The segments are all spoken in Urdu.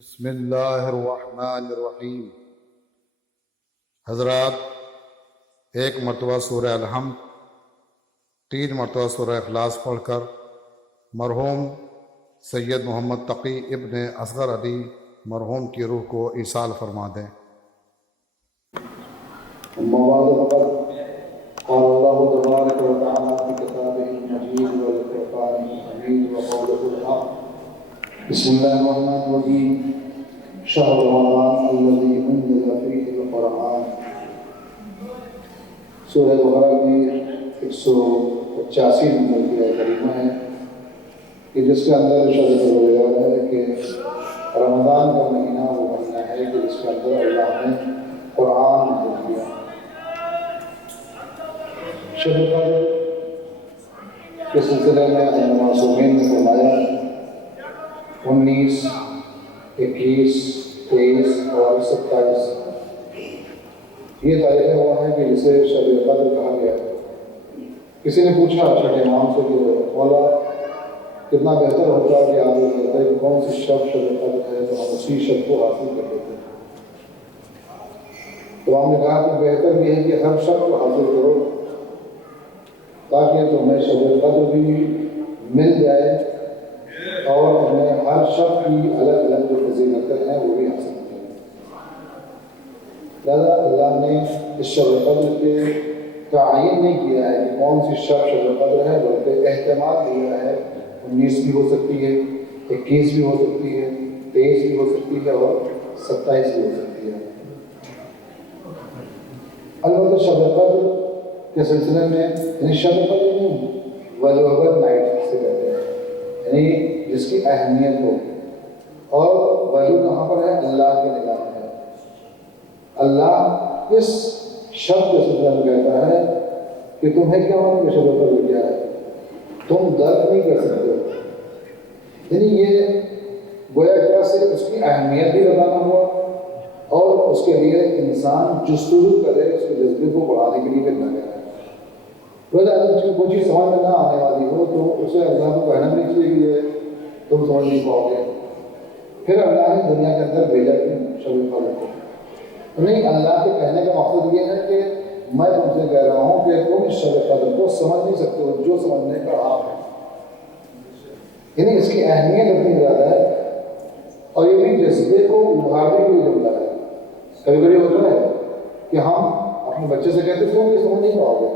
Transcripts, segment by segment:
بسم اللہ الرحمن الرحیم۔ حضرات، ایک مرتبہ سورہ الحمد، 3 مرتبہ سورہ اخلاص پڑھ کر مرحوم سید محمد تقی ابن اصغر علی مرحوم کی روح کو ایصال فرما دیں۔ قال الله تبارك وتعالى في كتابه المجيد والفرقان الحميد وقوله الحق بسم الله الرحمن الرحيم شهر رمضان الذي انزل فيه القرآن۔ سورہ بقرہ کی 185 نمبر کی آیت کریمہ ہے کہ جس کے اندر ارشاد فرمایا ہے کہ رمضان کا مہینہ وہ مہینہ ہے کہ جس کے اندر اللہ نے قرآن نازل کیا۔ شب-e-Qadr کے سلسلے میں معصومین نے فرمایا 19، 21، 23 اور 27 یہ تاریخیں وہ ہیں کہ جسے شب-e-Qadr کہا گیا ہے۔ کسی نے پوچھا چھٹے امام سے کہ مولا کتنا بہتر ہوتا کہ آپ یہ کہتے ہیں کون سی شب-e-Qadr ہے تو ہم اسی شب کو حاصل کر لیتے ہیں۔ تو ہم نے کہا کہ بہتر یہ ہے کہ ہر شب کو حاصل کرو تاکہ تمہیں شب-e-Qadr بھی مل جائے اور تمہیں ہر شب کی الگ الگ جو فضیلتیں ہیں وہ بھی حاصل کریں۔ لہٰذا اللہ نے اس شب-e-Qadr کے تعین نہیں کیا ہے کہ کون سی شب-e-Qadr ہے، بلکہ احتمال دیا ہے 19 بھی ہو سکتی ہے، 21 بھی ہو سکتی ہے، 23 بھی ہو سکتی ہے اور 27 بھی ہو سکتی ہے۔ البتہ شب-e-Qadr کے سلسلے میں یعنی شب-e-Qadr نہیں ویلیویبل نائٹ سے کہتے ہیں، یعنی جس کی اہمیت ہو، اور ویلیو کہاں پر ہے؟ اللہ کی نگاہ میں ہے۔ اللہ اس شب کے سلسلے میں کہتا ہے کہ تمہیں کیا معلوم کہ شب-e-Qadr کیا ہے، تم درک نہیں کر سکتے ہو۔ یعنی یہ گویا کیا سے اس کی اہمیت بھی بتانا ہوا اور اس کے لیے انسان جستجو کرے، اس کے جذبے کو بڑھانے کے لیے بھی نہ کرے۔ ویسے اگر کوئی چیز سمجھ میں نہ آنے والی ہو تو اسے اللہ کو کہنا نہیں چاہیے کہ یہ تم سمجھ نہیں پاؤ گے۔ پھر اللہ نے دنیا کے اندر بھیجا کہ شب-e-Qadr کو نہیں، اللہ کے کہنے کا مقصد یہ ہے کہ میں تم سے کہہ رہا ہوں کہ تم اس شب-e-Qadr کو سمجھ نہیں سکتے ہو جو سمجھنے کا آپ ہے۔ یعنی اس کی اہمیت اتنی زیادہ ہے اور یہ بھی جذبے کو ابھارنے کے لیے جملہ ہے۔ کبھی کبھی ہوتا ہے کہ ہم اپنے بچے سے کہتے ہیں تم یہ سمجھ نہیں پاؤ گے،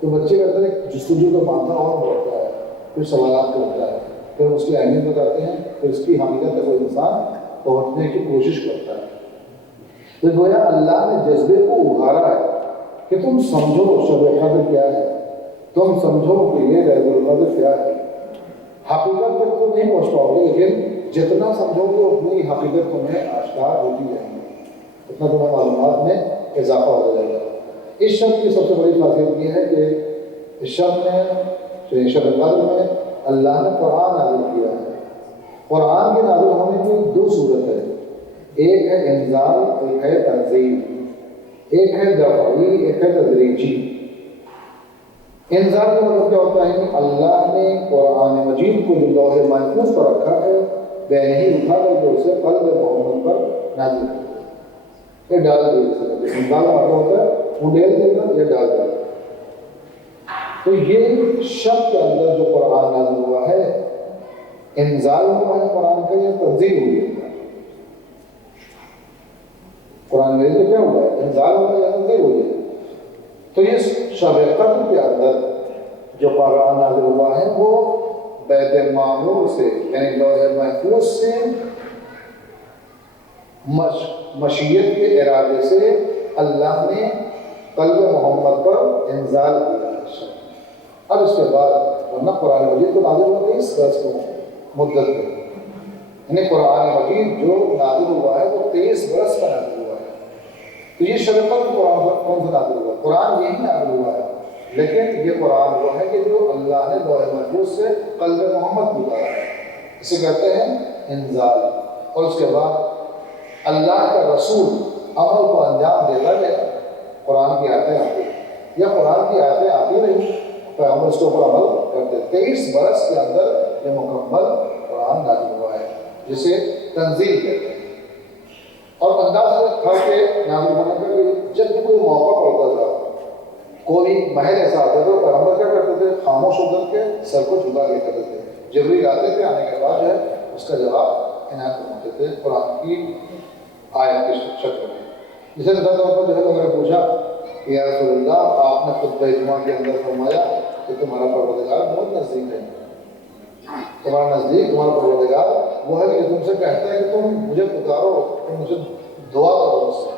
تو بچے کہتے ہیں جستجو کا ماننا اور بڑھتا ہے، پھر سوالات کرتا ہے، پھر اس کی اہمیت بتاتے ہیں، پھر اس کی حقیقت تک وہ انسان پہنچنے کی کوشش کرتا ہے۔ تو گویا اللہ نے جذبے کو ابھارا ہے کہ تم سمجھو شب-e-Qadr کیا ہے، تم سمجھو کہ یہ لیلۃ کیا ہے۔ حقیقت تک تو نہیں پہنچ پاؤ گے، لیکن جتنا سمجھو گے اتنی حقیقت تمہیں آشکار ہوتی جائے گی، اتنا تمہیں معلومات میں اضافہ ہو جائے گا۔ اس شب کی سب سے بڑی خاصیت یہ ہے کہ اس شب میں شب-e-Qadr میں اللہ نے قرآن نازل کیا ہے۔ قرآن کے نازل ہونے کی 2 صورت ہے، ایک ہے انزال، ایک ہے تنزیل، ایک ہے دفعی، ایک ہے تدریجی۔ انزال کا مطلب کیا ہوتا ہے کہ اللہ نے قرآن مجید کو جو لوح محفوظ پر رکھا ہے وہ نہیں اٹھا کر کے اسے قلب محمد پر نازل کر دیا، یہ ڈال دیا۔ انزال کا مطلب ہوتا ہے ڈیل دینا یا ڈال دینا۔ تو یہ شب کے اندر جو قرآن نازل ہوا ہے، انزال ہوا ہے قرآن کا یا تنزیل ہوئی ہے؟ قرآن میں تو کیا ہوا ہے؟ انزال ہوا یا تنزیل ہوئی ہے؟ تو یہ شب-e-Qadr کے اندر جو قرآن نازل ہوا ہے وہ بیت معمور سے یعنی لوح محفوظ سے مشیت کے ارادے سے اللہ نے قلب محمد پر انزال کیا ہے۔ اب اس کے بعد ورنہ قرآن مجید تو نازل ہوا 23 برس کو مدت میں، یعنی قرآن مجید جو نازل ہوا ہے وہ 23 برس کا نازل ہوا ہے۔ تو یہ شب-e-Qadr قرآن پر کون سا نازل ہوا ہے؟ قرآن یہی نازل ہوا ہے، لیکن یہ قرآن وہ ہے کہ جو اللہ نے لوح محفوظ سے قلب محمد کو اتارا ہے، اسے کہتے ہیں انزال۔ اور اس کے بعد اللہ کا رسول عمل کو انجام دیتا گیا، قرآن کی آیتیں آتی یا قرآن کی آیتیں آتی رہی، پیغمبر اس کے اوپر عمل کرتے۔ 23 برس کے اندر یہ مکمل قرآن نازل ہوا ہے، جسے تنزیل کہتے ہیں۔ اور انداز یہ تھا کہ نازل ہونے کا کہ جب بھی کوئی موقع پڑتا تھا، کوئی محل ایسا آتا تھا، پیغمبر کیا کرتے تھے؟ خاموش ہو کر کے سر کو جھکا کے کرتے تھے. جبریل آتے تھے، آنے کے بعد جو ہے اس کا جواب عنایت فرماتے تھے قرآن کی آیت کی شکل میں. جسے مثال طور پر جو ہے لوگوں نے پوچھا کہ یا رسول اللہ، آپ نے خطبہ جمعہ کے اندر فرمایا کہ تمہارا پروردگار بہت نزدیک ہے، تمہارا نزدیک تمہارا پروردگار وہ ہے کہ تم سے کہتا ہے کہ تم مجھے پکارو، تم مجھے دعا کرو اس سے.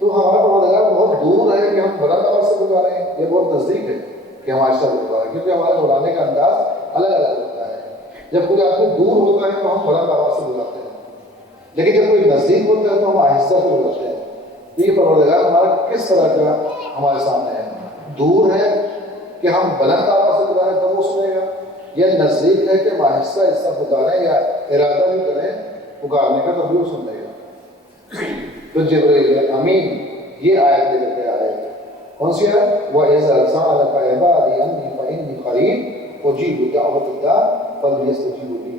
تو ہمارا پروردگار بہت دور ہے کہ ہم بلند آواز سے پکاریں، یہ بہت نزدیک ہے کہ ہم آہستہ پکاریں، کیونکہ ہمارے بلانے کا انداز الگ الگ ہوتا ہے. جب کوئی آدمی دور ہوتا ہے تو ہم بلند آواز سے بلاتے ہیں، لیکن جب کوئی نزدیک ہوتا ہے تو ہم آہستہ سے بلاتے ہیں. یہ پروردگار ہمارا کس طرح کا ہمارے سامنے ہے؟ دور ہے کہ ہم بلند آواز سے پکاریں تب وہ سنے گا، یا نزدیک ہے کہ ہم آہستہ آہستہ پکاریں یا ارادہ بھی کریں پکارنے کا تب بھی وہ سن لے گا. تو جبرائیل امین یہ آیت لے کر کے آئے. کون سی آیت؟ وَإِذَا سَأَلَكَ عِبَادِي عَنِّي فَإِنِّي قَرِيبٌ أُجِيبُ دَعْوَةَ الدَّاعِ فَلْيَسْتَجِیبُوا لِی.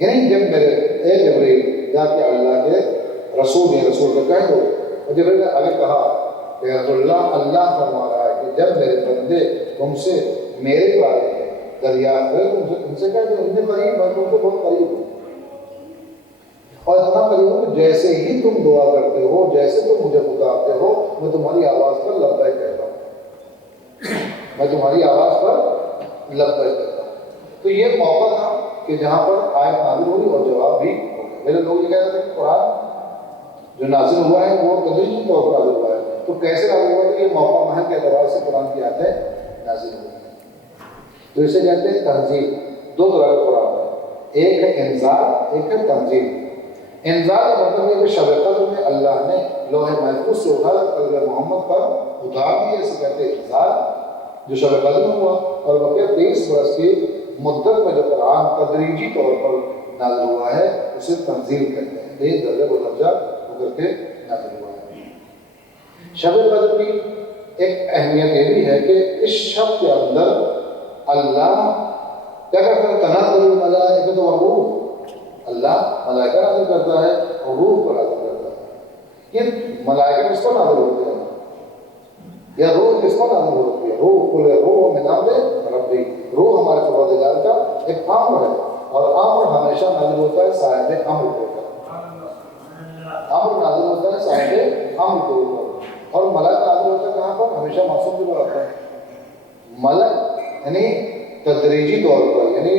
یعنی جب میرے اے جبرائیل جا کے اللہ کے رسول یا رسول کو کہہ دو. اور جبرائیل نے آگے کہا کہ رسول اللہ فرما رہا ہے کہ جب میرے بندے تم سے میرے بارے میں دریافت کریں ان سے کہہ دو اتنے قریب، میں تم سے بہت قریب ہوں، اور اتنا قریب ہوں کہ جیسے ہی تم دعا کرتے ہو، جیسے تم مجھے پکارتے ہو، میں تمہاری آواز پر لبیک کہتا ہوں، میں تمہاری آواز پر لبیک کہتا ہوں. تو یہ موقع تھا کہ جہاں پر آیت نازل ہوئی اور جواب بھی ہو گیا. میرے لوگ یہ کہتے تھے کہ قرآن جو نازل ہوا ہے وہ تدریجی طور پر نازل ہوا ہے. تو کیسے نازل ہوا کہ یہ موقع محل کے اعتبار سے قرآن کی آیتیں نازل ہوئی ہیں. تو اسے کہتے ہیں تنزیل. دو طرح کا قرآن ہے، ایک ہے انزال، ایک ہے تنزیل. انزال کا مطلب یہ کہ شب-e-قدر میں اللہ نے لوح محفوظ سے اٹھا کر قلب محمد پر اتار دیا، اسے کہتے ہیں انزال، جو شب-e-قدر میں ہوا. اور بقیہ 23 برس کی مدت میں جو قرآن تدریجی طور پر نازل ہوا ہے اسے تنزیل کہتے ہیں. یہ درجہ بدرجہ ہو کر کے نازل ہوا ہے. شب-e-قدر کی ایک اہمیت یہ بھی ہے کہ اس شب کے اندر اللہ کیا کرتا ہے؟ تنزل الملائکۃ والروح، اللہ ملائکہ نازل کرتا ہے اور روح پر نازل کرتا ہے. یہ ملائکہ کس پر نازل ہوتے ہیں یا روح کس پر نازل ہوتی ہے؟ روح من امر ربی، روح ہمارے پروردگار کا ایک امر ہے، اور امر ہمیشہ نازل ہوتا ہے صاحب امر کے اوپر. امر نازل ہوتا ہے صاحب امر کے اوپر. اور ملک نازل ہوتا ہے کہاں پر؟ ہمیشہ معصوم کے اوپر آتا ہے. ملک یعنی تدریجی طور پر، یعنی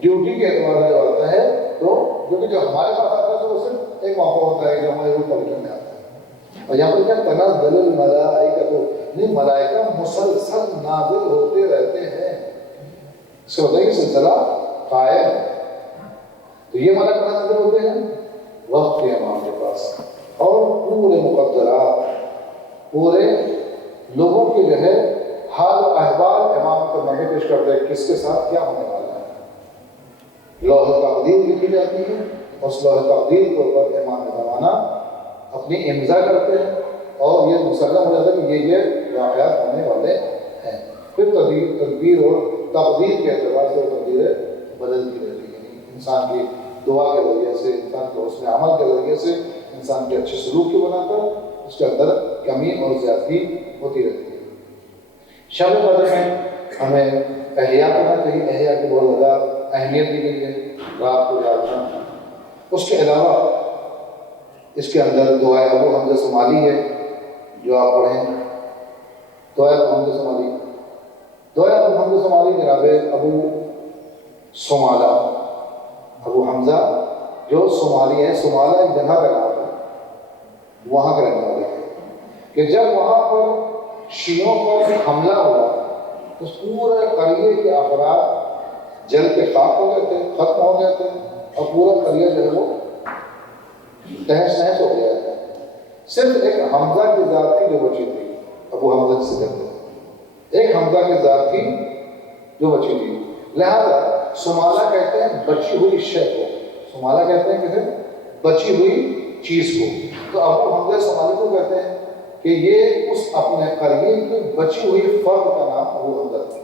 ڈیوٹی کے اعتبار سے آتا ہے. تو کیونکہ جو ہمارے پاس آتا ہے تو وہ صرف ایک موقع ہوتا ہے جو ہمارے روح پوزیشن میں آتا ہے. اور یہاں پر کیا تنزل الملائکۃ، نہیں ملائکہ مسلسل نازل ہوتے رہتے ہیں. اس کا ہوتا ہے کہ سلسلہ قائم ہے. تو یہ ملائکہ نازل ہوتے ہیں وقت کے امام کے پاس، اور پورے مقدرات، پورے لوگوں کے جو ہے حال و احوال امام کو نامے پیش کرتے ہیں، کس کے ساتھ کیا ہونے والا ہے. لوح تقدیر لکھی جاتی ہے، اس لوح تقدیر کے اوپر امام زمانہ اپنی امضا کرتے ہیں، اور یہ مسلم ہو جاتا ہے کہ یہ واقعات ہونے والے ہیں. پھر تدبیر اور تقدیر کے اعتبار سے وہ تقدیریں بدلتی رہتی ہیں. انسان کی دعا کے ذریعے سے، انسان کے حسن عمل کے ذریعے سے، انسان کے اچھے سلوک کی بنا کر اس کے اندر کمی اور زیادتی ہوتی رہتی ہے. شب-e-قدر میں ہمیں احیا کرنا چاہیے. احیا کی بہت زیادہ اہمیت دی گئی ہے، رات کو جاگنا. اس کے علاوہ اس کے اندر دعائے ابو حمزہ صومالی ہے جو آپ پڑھیں. دعائے ابو حمزہ صومالی، دعائے ابو حمزہ صومالی جناب ابو صومالہ، ابو حمزہ جو صومالی ہے، صومالہ ایک جگہ کا نام ہے، وہاں کا رہنے والے ہیں. کہ جب وہاں پر شیعوں پر حملہ ہوا تو پورے قریے کے افراد جل کے خاک ہو گئے تھے، ختم ہو گئے تھے، اور پورا قریہ جو ہے وہ تہس نہس ہو گیا تھا. صرف ایک حمزہ کی ذات تھی جو بچی تھی، ابو حمزہ سے کہتے ہیں، ایک حمزہ کی ذات تھی جو بچی تھی. لہذا صومالہ کہتے ہیں بچی ہوئی شے کو، صومالہ کہتے ہیں کسے؟ بچی ہوئی چیز کو. تو ابو حمزہ صومالی کو کہتے ہیں کہ یہ اس اپنے قریے کی بچی ہوئی فرد کا نام ابو حمزہ تھا.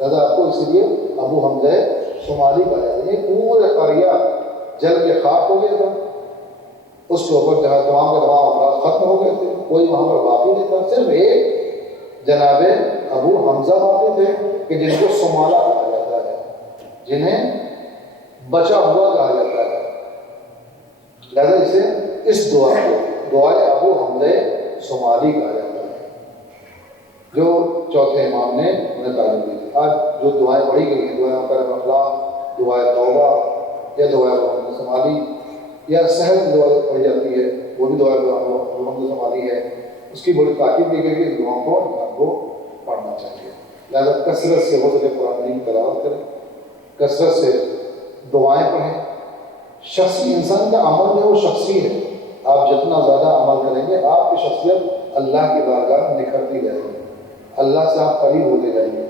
لہٰذا آپ کو اسی لیے ابو حمزہ صومالی کا ہے. یہ پورے قریہ جل کے خاک ہو گیا تھا، اس کے اوپر جہاں تمام کے تمام افراد ختم ہو گئے تھے، کوئی وہاں پر باقی نہیں تھا، صرف ایک جناب ابو حمزہ باقی تھے کہ جن کو سمالہ کہا جاتا ہے، جنہیں بچا ہوا کہا جاتا ہے۔ لہذا اسے اس دعا کو دعائے ابو حمزہ سمالی کہا جاتا ہے، جو چوتھے امام نے انہیں تعلیم دی تھی۔ آج جو دعائیں پڑھی گئی ہیں، دعائیں کرم اخلاق، دعائے توبہ یا دعائے محمد سمالی یا صحت کی دعا پڑھی جاتی ہے، وہ بھی دعائے محمد سمالی ہے، اس کی بڑی تاکید کی گئی کہ ان دعاؤں کو انسان کو پڑھنا چاہیے۔ لہٰذا کثرت سے ہو سکے قرآن کی تلاوت کریں، کثرت سے دعائیں پڑھیں۔ شخصی انسان کا عمل جو ہے وہ شخصی ہے، آپ جتنا زیادہ عمل کریں گے آپ کی شخصیت اللہ کی بارگاہ میں نکھرتی جائے گی، اللہ سے آپ قریب ہوتے جائیں گے،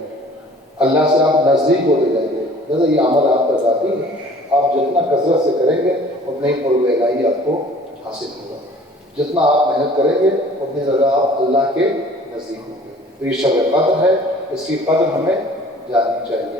اللہ سے آپ نزدیک ہوتے جائیں گے۔ لہٰذا یہ عمل آپ کا ذاتی ہے، آپ جتنا کثرت سے کریں گے اتنی پرگاہی آپ کو حاصل ہوگا، جتنا آپ محنت کریں گے اتنی زیادہ آپ اللہ کے نزدیک ہوں گے۔ تو یہ شب قدر ہے، اس کی قدر ہمیں جاننی چاہیے۔